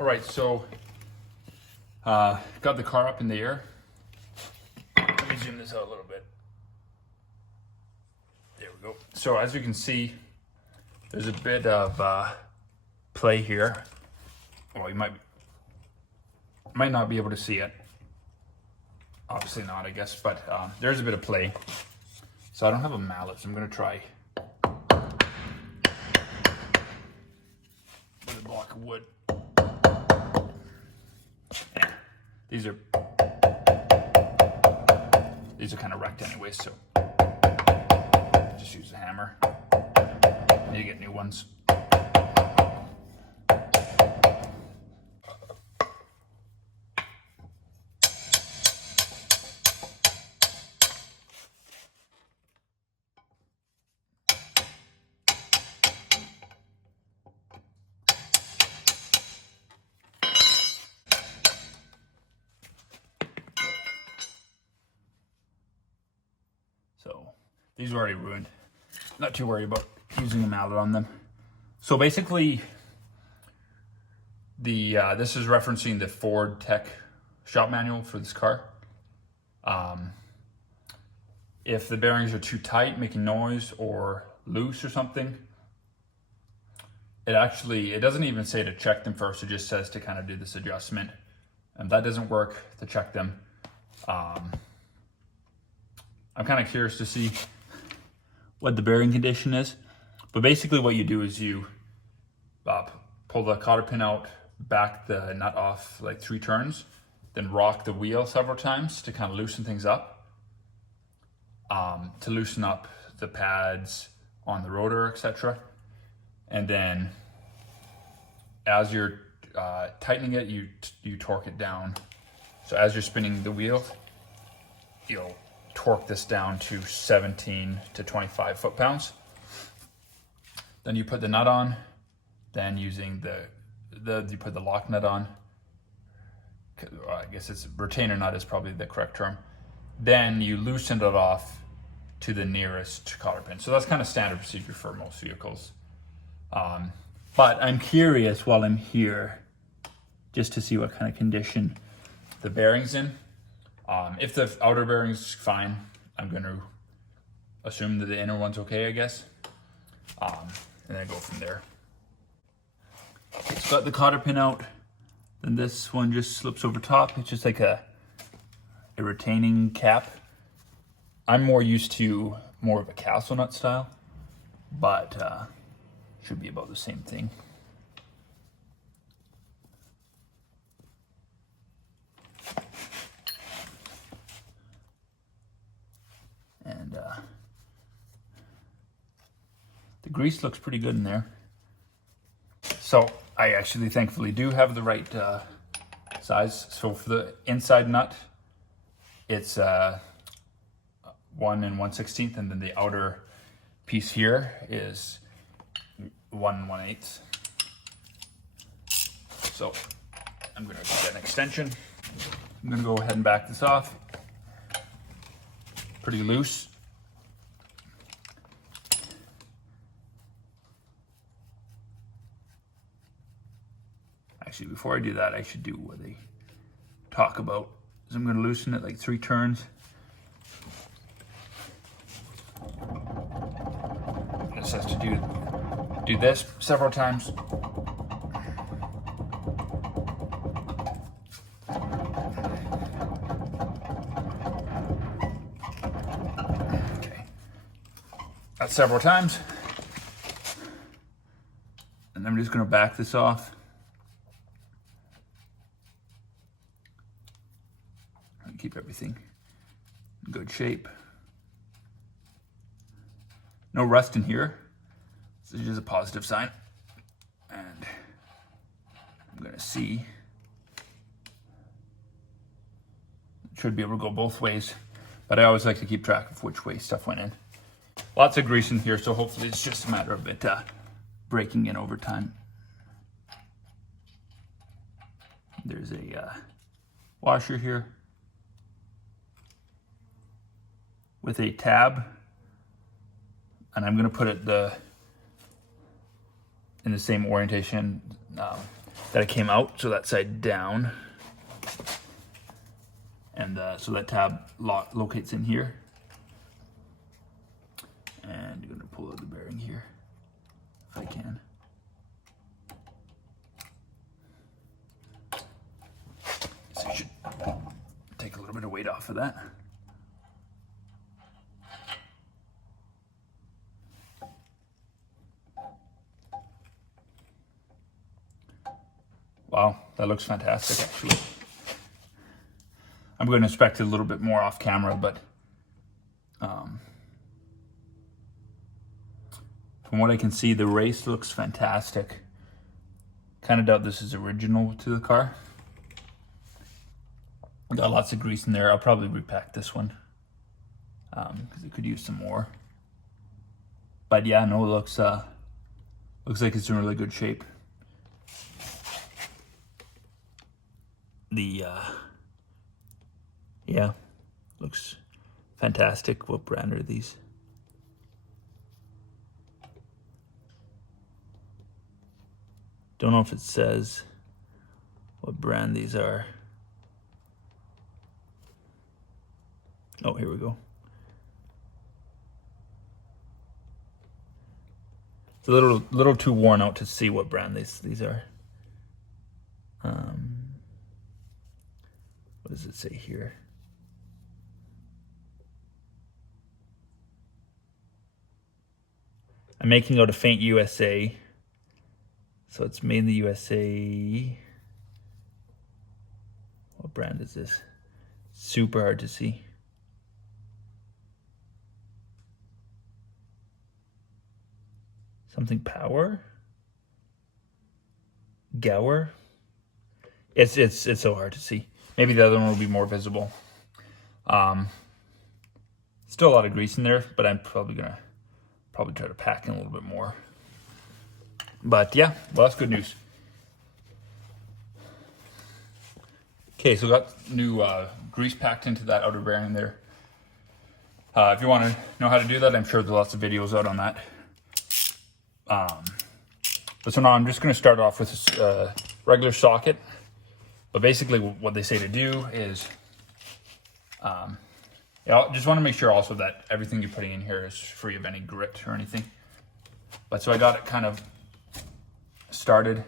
All right, so got the car up in the air. Let me zoom this out a little bit. There we go. So as you can see, there's a bit of play here. Well, you might not be able to see it. Obviously not, I guess, but there's a bit of play. So I don't have a mallet, so I'm gonna try with a block of wood. Yeah. These are kind of wrecked anyway, so just use a hammer. And you get new ones. So these are already ruined. Not too worried about using a mallet on them. So basically, this is referencing the Ford Tech shop manual for this car. If the bearings are too tight, making noise, or loose or something, it doesn't even say to check them first. It just says to kind of do this adjustment. And if that doesn't work, to check them. I'm kind of curious to see what the bearing condition is. But basically what you do is you pull the cotter pin out, back the nut off like 3 turns, then rock the wheel several times to kind of loosen things up. To loosen up the pads on the rotor, etc. And then as you're tightening it, you torque it down. So as you're spinning the wheel, you'll torque this down to 17 to 25 foot-pounds. Then you put the nut on, then using you put the lock nut on. I guess it's retainer nut is probably the correct term. Then you loosen it off to the nearest cotter pin. So that's kind of standard procedure for most vehicles. But I'm curious while I'm here, just to see what kind of condition the bearing's in. If the outer bearing's fine, I'm going to assume that the inner one's okay, I guess. And then go from there. It's got the cotter pin out. Then this one just slips over top. It's just like a retaining cap. I'm more used to more of a castle nut style, but should be about the same thing. And the grease looks pretty good in there. So I actually thankfully do have the right size. So for the inside nut, it's 1 1/16, and then the outer piece here is 1 1/8. So I'm gonna get an extension. I'm gonna go ahead and back this off. Pretty loose. Actually, before I do that, I should do what they talk about. So I'm gonna loosen it like 3 turns. This has to do this several times. Okay, that's several times. And I'm just gonna back this off. And keep everything in good shape. No rust in here, so this is a positive sign. And I'm gonna see. Should be able to go both ways, but I always like to keep track of which way stuff went in. Lots of grease in here, so hopefully it's just a matter of it breaking in over time. There's a washer here with a tab. And I'm gonna put it in the same orientation that it came out, so that side down. And so that tab locates in here. And I'm gonna pull out the bearing here, if I can. So you should take a little bit of weight off of that. Wow, that looks fantastic actually. I'm going to inspect it a little bit more off camera, but from what I can see, the race looks fantastic. Kind of doubt this is original to the car. Got lots of grease in there. I'll probably repack this one because it could use some more. But yeah, no, it looks like it's in really good shape. Yeah, looks fantastic. What brand are these? Don't know if it says what brand these are. Oh, here we go. It's a little too worn out to see what brand these are. What does it say here? I'm making out a faint USA. So it's made in the USA. What brand is this? Super hard to see. Something Power? Gower? It's so hard to see. Maybe the other one will be more visible. Still a lot of grease in there, but I'm probably gonna try to pack in a little bit more. But yeah, well, that's good news. Okay, so we got new grease packed into that outer bearing there. If you want to know how to do that, I'm sure there's lots of videos out on that. But so now I'm just going to start off with a regular socket. But basically what they say to do is, I just want to make sure also that everything you're putting in here is free of any grit or anything. But so I got it kind of started.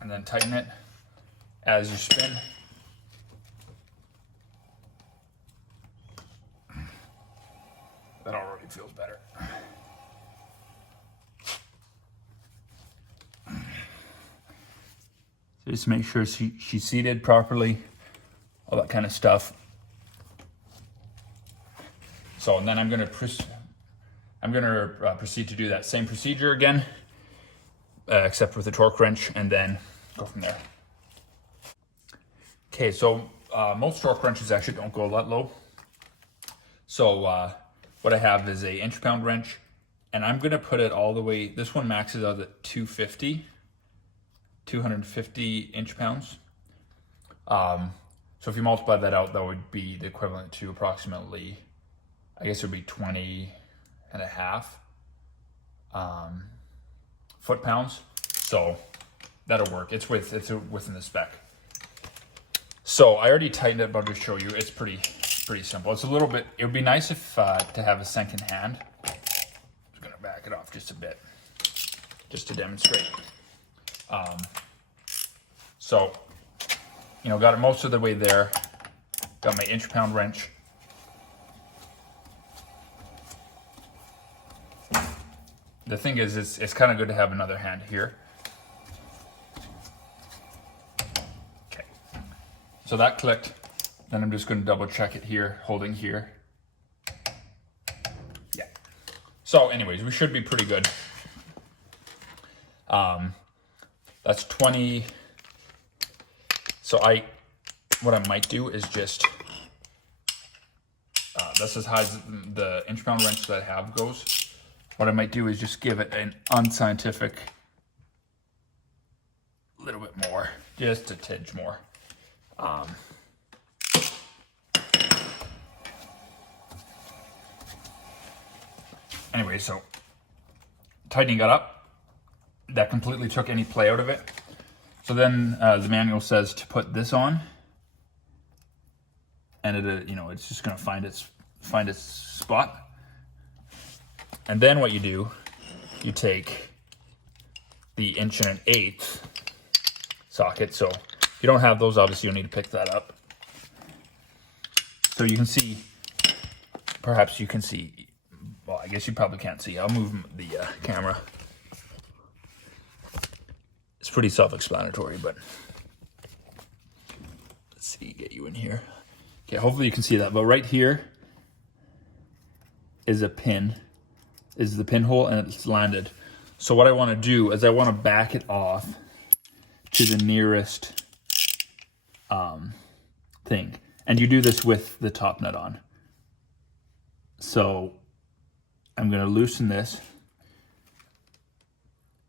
And then tighten it as you spin. That already feels better. So just make sure she's seated properly, all that kind of stuff. So, and then I'm gonna proceed to do that same procedure again, except with a torque wrench, and then go from there. Okay, so most torque wrenches actually don't go that low. So what I have is a inch-pound wrench, and I'm gonna put it all the way, this one maxes out at 250 inch-pounds. So if you multiply that out, that would be the equivalent to approximately, I guess it would be 20.5 foot-pounds. So that'll work. It's within the spec. So I already tightened it, but I'll just show you. It's pretty simple. It's a little bit, it would be nice if to have a second hand. I'm just gonna back it off just a bit, just to demonstrate. So, got it most of the way there. Got my inch-pound wrench. The thing is, it's kind of good to have another hand here. Okay, so that clicked. Then I'm just going to double check it here, holding here. Yeah. So anyways, we should be pretty good. That's 20. So what I might do is just, that's as high as the inch-pound wrench that I have goes. What I might do is just give it an unscientific little bit more, just a tidge more. anyway, so tightening it up, that completely took any play out of it. So then the manual says to put this on, and it, you know, it's just going to find its spot. And then what you do, you take the 1.125" socket. So if you don't have those, obviously you'll need to pick that up. So you can see, perhaps you can see, well, I guess you probably can't see. I'll move the camera. It's pretty self-explanatory, but let's see, get you in here. Okay, hopefully you can see that. But right here is a pin, is the pinhole, and it's landed. So what I want to do is I want to back it off to the nearest thing. And you do this with the top nut on. So I'm going to loosen this.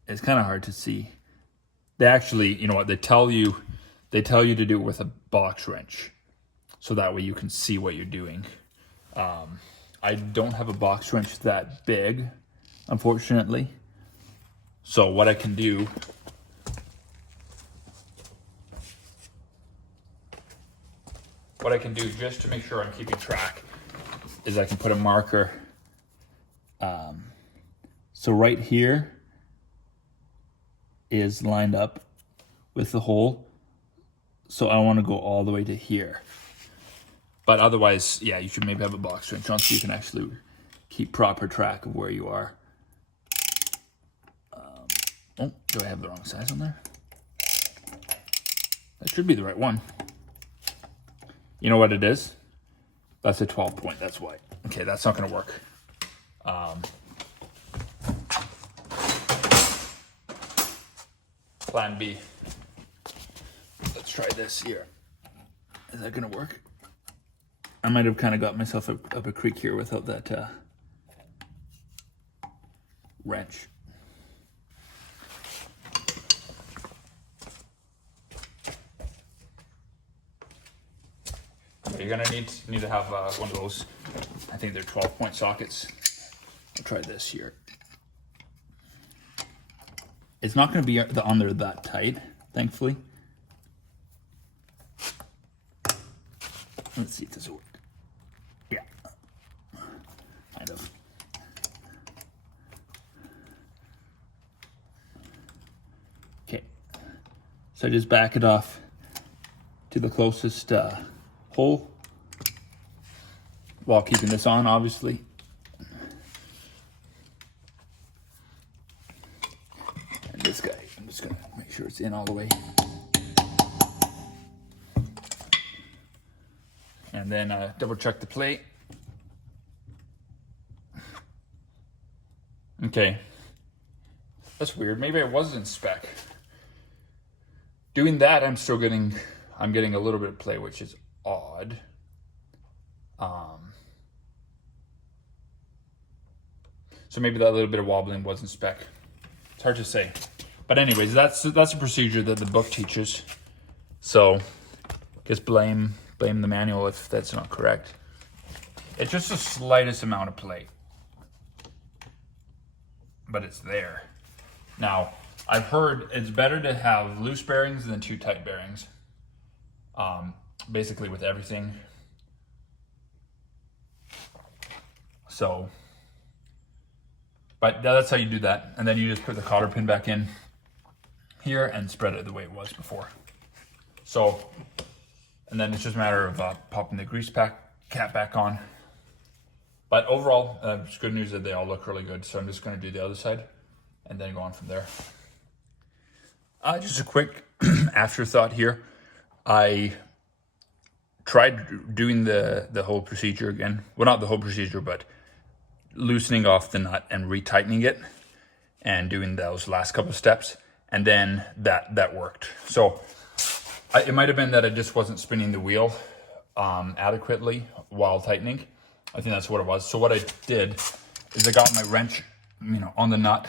It's kind of hard to see. They actually, you know what, they tell you to do it with a box wrench. So that way you can see what you're doing. I don't have a box wrench that big, unfortunately. So what I can do, just to make sure I'm keeping track, is I can put a marker. So right here is lined up with the hole. So I want to go all the way to here. But otherwise, yeah, you should maybe have a box wrench on so you can actually keep proper track of where you are. Oh, do I have the wrong size on there? That should be the right one. You know what it is? That's a 12 point, that's why. Okay, that's not gonna work. Plan B. Let's try this here. Is that gonna work? I might have kind of got myself up a creek here without that wrench. You're gonna need to have one of those. I think they're 12-point sockets. I'll try this here. It's not gonna be on there that tight, thankfully. Let's see if this will work. Yeah, kind of. Okay, so I just back it off to the closest hole while keeping this on, obviously. And this guy, I'm just gonna make sure it's in all the way. And then double check the plate. Okay, that's weird. Maybe I was in spec. Doing that, I'm getting a little bit of play, which is odd. So maybe that little bit of wobbling wasn't spec. It's hard to say. But anyways, that's a procedure that the book teaches. So just blame the manual if that's not correct. It's just the slightest amount of play, but it's there. Now, I've heard it's better to have loose bearings than too tight bearings. Basically with everything. So, but that's how you do that. And then you just put the cotter pin back in here and spread it the way it was before. So, and then it's just a matter of popping the grease cap back on. But overall, it's good news that they all look really good. So I'm just going to do the other side and then go on from there. Just a quick afterthought here. I tried doing the whole procedure again. Well, not the whole procedure, but loosening off the nut and retightening it and doing those last couple of steps. And then that worked. So it might have been that I just wasn't spinning the wheel adequately while tightening. I think that's what it was. So what I did is I got my wrench, on the nut,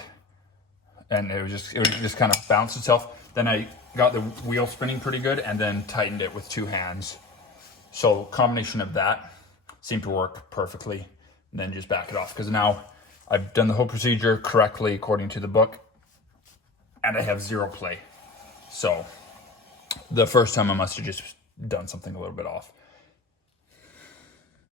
and it would just kind of bounce itself. Then I got the wheel spinning pretty good and then tightened it with two hands. So combination of that seemed to work perfectly. And then just back it off, because now I've done the whole procedure correctly according to the book, and I have 0 play. So the first time I must have just done something a little bit off.